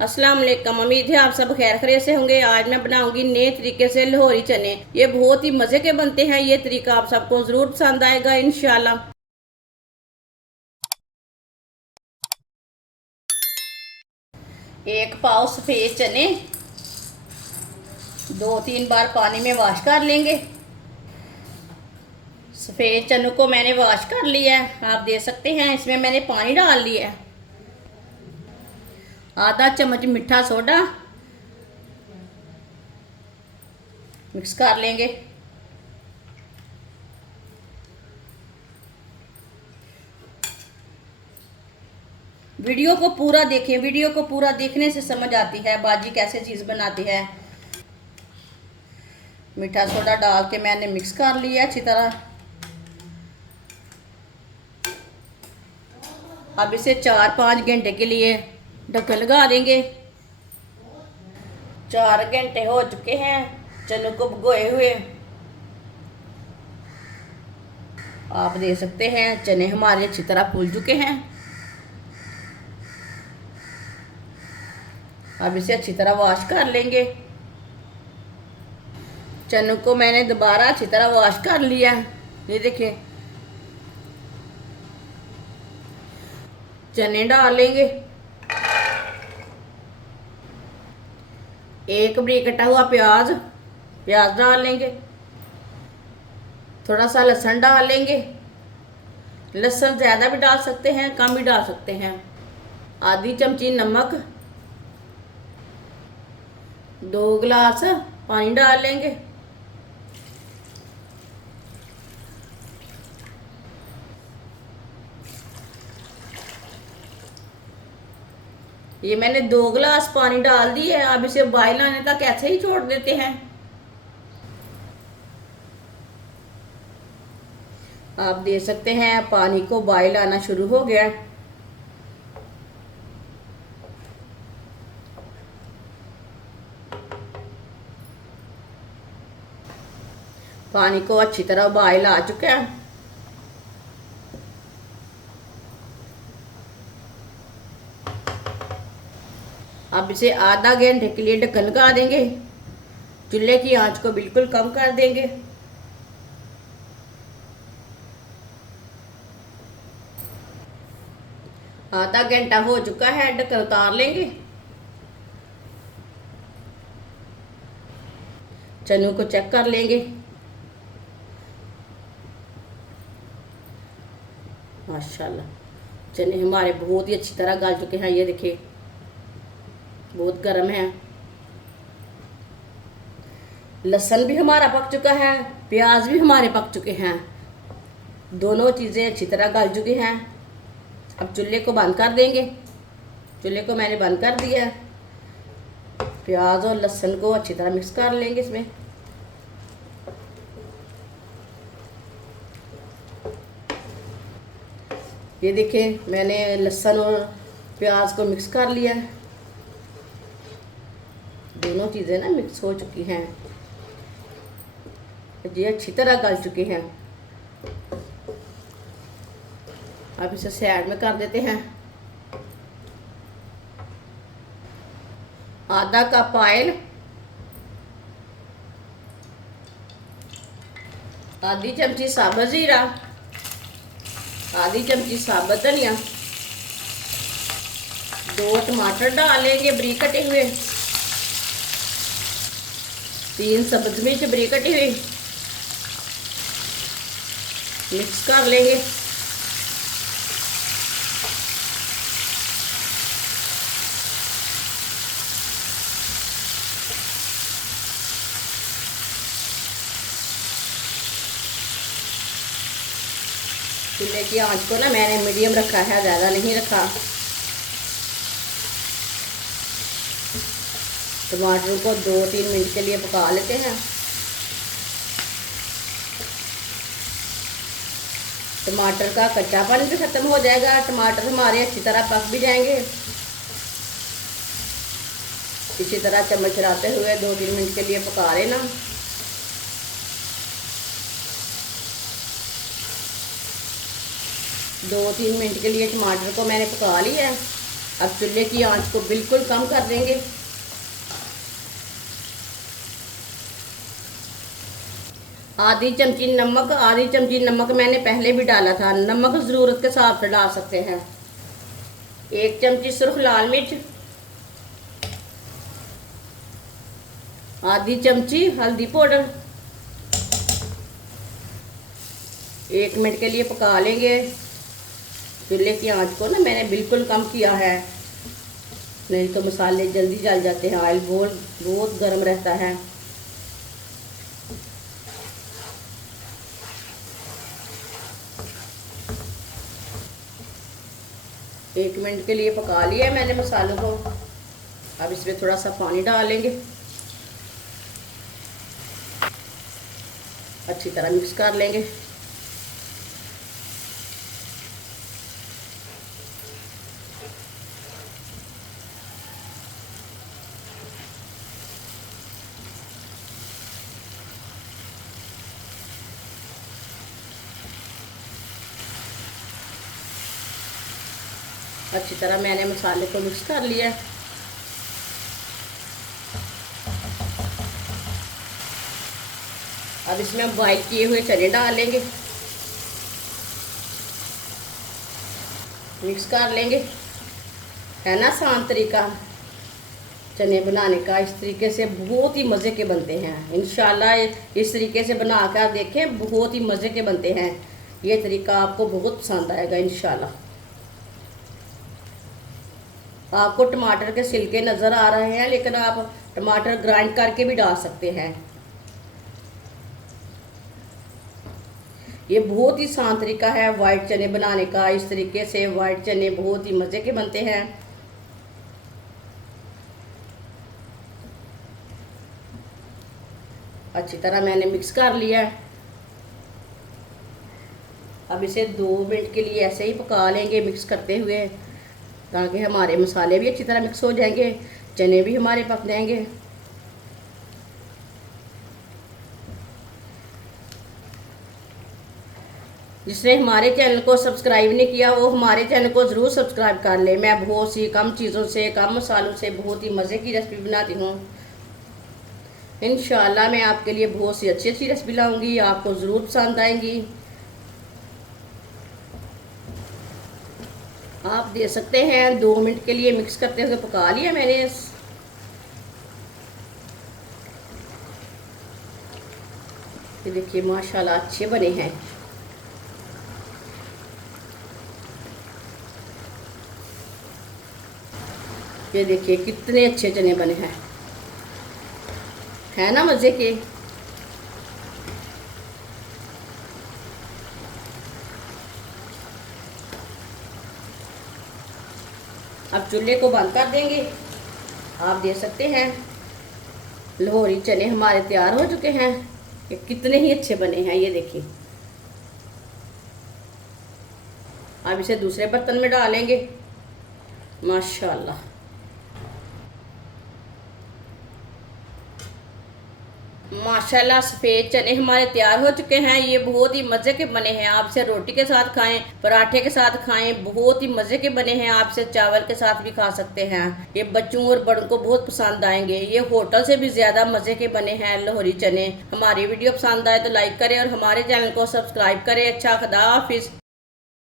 अस्सलाम वालेकुम। उम्मीद है आप सब खैर खैरियत से होंगे। आज मैं बनाऊंगी नए तरीके से लाहौरी चने। ये बहुत ही मज़े के बनते हैं। ये तरीका आप सबको ज़रूर पसंद आएगा इंशाल्लाह। एक पाव सफ़ेद चने 2-3 बार पानी में वॉश कर लेंगे। सफ़ेद चनों को मैंने वॉश कर लिया है, आप देख सकते हैं। इसमें मैंने पानी डाल लिया है। आधा चम्मच मीठा सोडा मिक्स कर लेंगे। वीडियो को पूरा देखें। वीडियो को पूरा देखने से समझ आती है बाजी कैसे चीज़ बनाती है। मीठा सोडा डाल के मैंने मिक्स कर लिया अच्छी तरह। अब इसे 4-5 घंटे के लिए ढक्कन लगा देंगे। 4 घंटे हो चुके हैं चनों को भिगोए हुए। आप देख सकते हैं चने हमारे अच्छी तरह फूल चुके हैं। अब इसे अच्छी तरह वॉश कर लेंगे। चनों को मैंने दोबारा अच्छी तरह वॉश कर लिया। ये देखिए, चने डाल लेंगे। एक बरीक कटा हुआ प्याज डाल लेंगे। थोड़ा सा लहसुन डाल लेंगे। लहसुन ज़्यादा भी डाल सकते हैं, कम भी डाल सकते हैं। आधी चमची नमक, 2 गिलास पानी डाल लेंगे। ये मैंने 2 गिलास पानी डाल दी है। अब इसे बॉयल आने तक ऐसे ही छोड़ देते हैं। आप देख सकते हैं पानी को बॉयल आना शुरू हो गया। पानी को अच्छी तरह बॉयल आ चुका है। अब इसे आधा घंटे के लिए ढक्कन लगा देंगे। चूल्हे की आंच को बिल्कुल कम कर देंगे। आधा घंटा हो चुका है, ढक्कन उतार लेंगे। चनों को चेक कर लेंगे। माशाल्लाह चने हमारे बहुत ही अच्छी तरह गल चुके हैं। ये देखिए, बहुत गर्म है। लहसुन भी हमारा पक चुका है, प्याज भी हमारे पक चुके हैं। दोनों चीज़ें अच्छी तरह गल चुकी हैं। अब चूल्हे को बंद कर देंगे। चूल्हे को मैंने बंद कर दिया। प्याज और लहसुन को अच्छी तरह मिक्स कर लेंगे इसमें। ये देखिए, मैंने लहसुन और प्याज को मिक्स कर लिया। दोनों चीज़ें ना मिक्स हो चुकी हैं। ये अच्छी तरह गल चुकी हैं। अब इसे साइड में कर देते हैं। आधा कप ऑयल, आधी चमची साबुत जीरा, आधी चमची साबुत धनिया, 2 टमाटर डाल लेंगे बारीक कटे हुए, 3 सब्ज मिर्च बारीक कटी हुई। मिक्स कर लेंगे। चूल्हे की आंच को ना मैंने मीडियम रखा है, ज़्यादा नहीं रखा। टमाटर को 2-3 मिनट के लिए पका लेते हैं। टमाटर का कच्चापन भी ख़त्म हो जाएगा। टमाटर हमारे अच्छी तरह पक भी जाएंगे। इसी तरह चम्मच चलाते हुए 2-3 मिनट के लिए पका लेना। 2-3 मिनट के लिए टमाटर को मैंने पका लिया है। अब चूल्हे की आंच को बिल्कुल कम कर देंगे। आधी चमची नमक मैंने पहले भी डाला था। नमक ज़रूरत के हिसाब से डाल सकते हैं। 1 चमची सुर्ख लाल मिर्च, आधी चमची हल्दी पाउडर। 1 मिनट के लिए पका लेंगे। चूल्हे की आंच को ना मैंने बिल्कुल कम किया है, नहीं तो मसाले जल्दी जल जाते हैं। ऑयल बहुत गर्म रहता है। एक मिनट के लिए पका लिया है मैंने मसालों को। अब इसमें थोड़ा सा पानी डाल लेंगे, अच्छी तरह मिक्स कर लेंगे। अच्छी तरह मैंने मसाले को मिक्स कर लिया है। अब इसमें हम बॉइल किए हुए चने डाल लेंगे, मिक्स कर लेंगे। है ना आसान तरीका चने बनाने का। इस तरीके से बहुत ही मज़े के बनते हैं। इंशाल्लाह इस तरीके से बना कर देखें, बहुत ही मज़े के बनते हैं। ये तरीका आपको बहुत पसंद आएगा इंशाल्लाह। आपको टमाटर के छिलके नज़र आ रहे हैं, लेकिन आप टमाटर ग्राइंड करके भी डाल सकते हैं। ये बहुत ही आसान तरीका है वाइट चने बनाने का। इस तरीके से वाइट चने बहुत ही मज़े के बनते हैं। अच्छी तरह मैंने मिक्स कर लिया है। अब इसे 2 मिनट के लिए ऐसे ही पका लेंगे मिक्स करते हुए, ताकि हमारे मसाले भी अच्छी तरह मिक्स हो जाएंगे, चने भी हमारे पक जाएंगे। जिसने हमारे चैनल को सब्सक्राइब नहीं किया वो हमारे चैनल को ज़रूर सब्सक्राइब कर ले। मैं बहुत सी कम चीज़ों से, कम मसालों से बहुत ही मज़े की रेसिपी बनाती हूँ। इंशाल्लाह मैं आपके लिए बहुत सी अच्छी अच्छी रेसिपी लाऊंगी, आपको ज़रूर पसंद आएंगी। आप दे सकते हैं। 2 मिनट के लिए मिक्स करते हुए पका लिया मैंने। ये देखिए माशाल्लाह अच्छे बने हैं। ये देखिए कितने अच्छे चने बने हैं, है ना मज़े के। अब चूल्हे को बंद कर देंगे। आप देख सकते हैं लाहौरी चने हमारे तैयार हो चुके हैं। ये कितने ही अच्छे बने हैं, ये देखिए। अब इसे दूसरे बर्तन में डालेंगे। माशाल्लाह माशाल्लाह सफ़ेद चने हमारे तैयार हो चुके हैं। ये बहुत ही मज़े के बने हैं। आप इसे रोटी के साथ खाएं, पराठे के साथ खाएं, बहुत ही मज़े के बने हैं। आप इसे चावल के साथ भी खा सकते हैं। ये बच्चों और बड़ों को बहुत पसंद आएंगे। ये होटल से भी ज़्यादा मज़े के बने हैं लाहौरी चने। हमारी वीडियो पसंद आए तो लाइक करें और हमारे चैनल को सब्सक्राइब करें। अच्छा, खुदा हाफिज़।